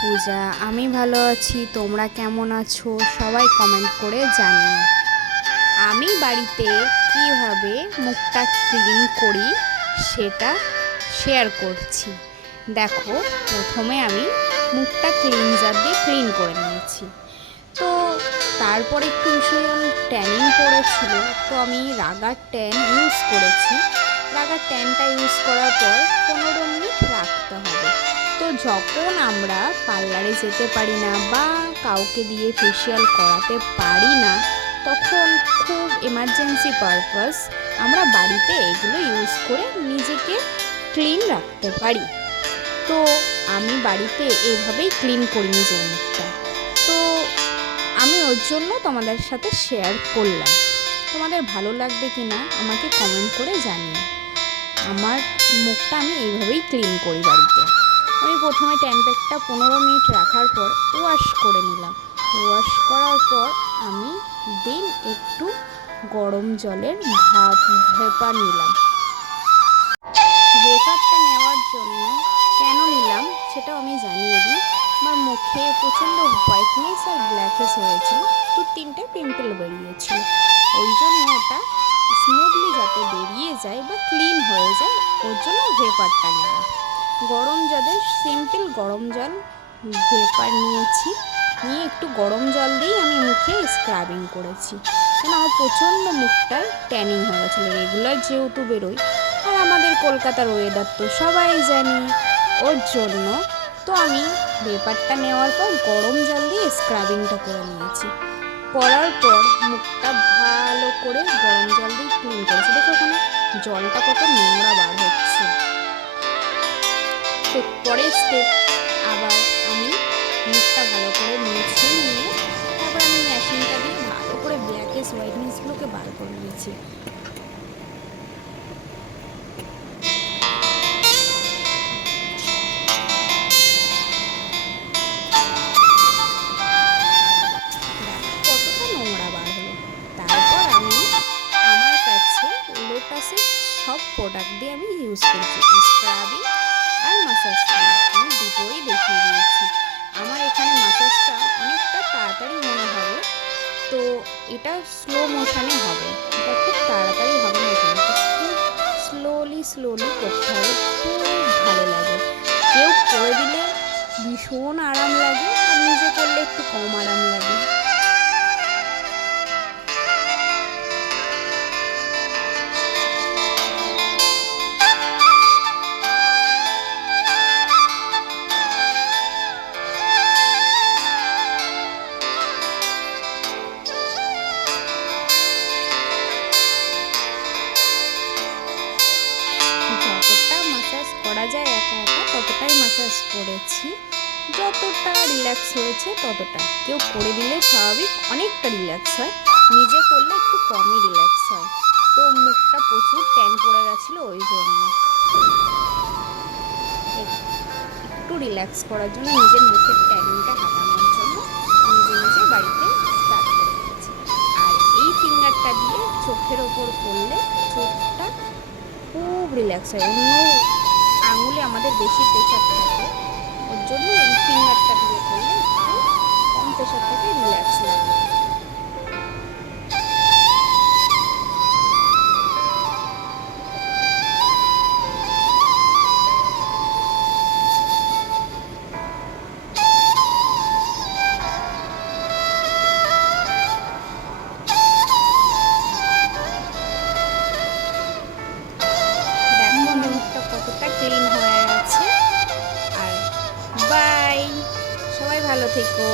পূজা। আমি ভালো আছি, তোমরা কেমন আছো সবাই কমেন্ট করে জানিও। আমি বাড়িতে কিভাবে মুখটা ক্লিন করি সেটা শেয়ার করছি। দেখো, প্রথমে আমি মুখটা ক্লিনজার দিয়ে ক্লিন করে নিয়েছি। তো তারপরে একটু ভীষণ ট্যানিং পড়েছিল, তো আমি রাগার ট্যান ইউজ করেছি। রাগার ট্যানটা ইউজ করার পর 15 মিনিট রাখতে হবে। তো যখন আমরা পার্লারে যেতে পারি না বা কাউকে দিয়ে ফেসিয়াল করাতে পারি না, তখন খুব এমার্জেন্সি পারপাস আমরা বাড়িতে এগুলো ইউজ করে নিজেকে ক্লিন রাখতে পারি। তো আমি বাড়িতে এভাবেই ক্লিন করি নিজের মুখটা। তো আমি ওর জন্য তোমাদের সাথে শেয়ার করলাম। তোমাদের ভালো লাগবে কি না আমাকে কমেন্ট করে জানিও। আমার মুখটা আমি এইভাবেই ক্লিন করি বাড়িতে। আমি প্রথমে ট্যান প্যাকটা 15 মিনিট রাখার পর ওয়াশ করে নিলাম। ওয়াশ করার পর আমি দেন একটু গরম জলের ভেপার নিলাম। ভেপারটা নেওয়ার জন্য কেন নিলাম সেটাও আমি জানিয়ে দিই। আমার মুখে প্রচণ্ড হোয়াইটনেস আর ব্ল্যাকেস হয়েছিল, 2-3টে পিম্পল বেরিয়েছিল। ওই জন্য ওটা স্মুথলি যাতে বেরিয়ে যায় বা ক্লিন হয়ে যায়, ওর জন্য ভেপারটা নেওয়া। গরম জলে সিম্পল গরম জল ভেপার নিয়েছি, নিয়ে একটু গরম জল দিয়েই আমি মুখে স্ক্রাবিং করেছি। কেন আমার প্রচণ্ড মুখটা ট্যানিং হয়ে গেছিলো, রেগুলার যেহেতু বেরোই, আর আমাদের কলকাতার ওয়েদার তো সবাই জানি, ওর জন্য তো আমি ভেপারটা নেওয়ার পর গরম জল দিয়ে স্ক্রাবিংটা করে নিয়েছি। করার পর মুখটা ভালো করে গরম জল দিয়ে ক্লিন করেছি। দেখো ওখানে জলটা কত নোংরা বার হচ্ছে। তো পরের স্টেপ আবার আমি মুখটা ভালো করে মুছে নিয়ে তারপর আমি মেশিনটা দিয়ে ভালো করে ব্ল্যাকেস হোয়াইটনেসগুলোকে বার করে নিয়েছি। কতটা নোংরা বার হলো। তারপর আমি আমার কাছে লোটাসের সব প্রোডাক্ট দিয়ে আমি ইউজ করছি, স্ক্রাবিং আর মাসাজ ক্রিম। আমি দুটোই দেখিয়ে দিয়েছি। আমার এখানে মাসাজটা অনেকটা তাড়াতাড়ি মনে হবে, তো এটা স্লো মোশনে হবে, এটা খুব তাড়াতাড়ি হবে না, কিন্তু খুব স্লোলি করতে হবে। খুব ভালো লাগে, কেউ করে দিলে ভীষণ আরাম লাগে, আর নিজে করলে একটু কম আরাম লাগে। যতটা মাসাজ করা যায় একা একা ততটাই মাসাজ করেছি, যতটা রিল্যাক্স হয়েছে ততটা। কেউ করে দিলে স্বাভাবিক অনেকটা রিল্যাক্স হয়, নিজে করলে একটু কমই রিল্যাক্স হয়। তো মুখটা প্রচুর ট্যান পড়ে গেছিলো, ওই জন্য একটু রিল্যাক্স করার জন্য, নিজের মুখের ট্যানিংটা হাঁটানোর জন্য নিজে নিজে বাড়িতে স্টার্ট করে দিয়েছি। আর এই ফিঙ্গারটা দিয়ে চোখের ওপর করলে চোখটা খুব রিল্যাক্স হয়। অন্য আঙুলে আমাদের বেশি প্রেশার থাকে, ওর জন্য এই ফিঙ্গারটা দিয়ে করলে একটু কম প্রেশার থেকে রিল্যাক্স লাগে। দেখো আমার মুখটা কতটা ক্লিন হয়ে আছে। আর বাই, সবাই ভালো থেকো।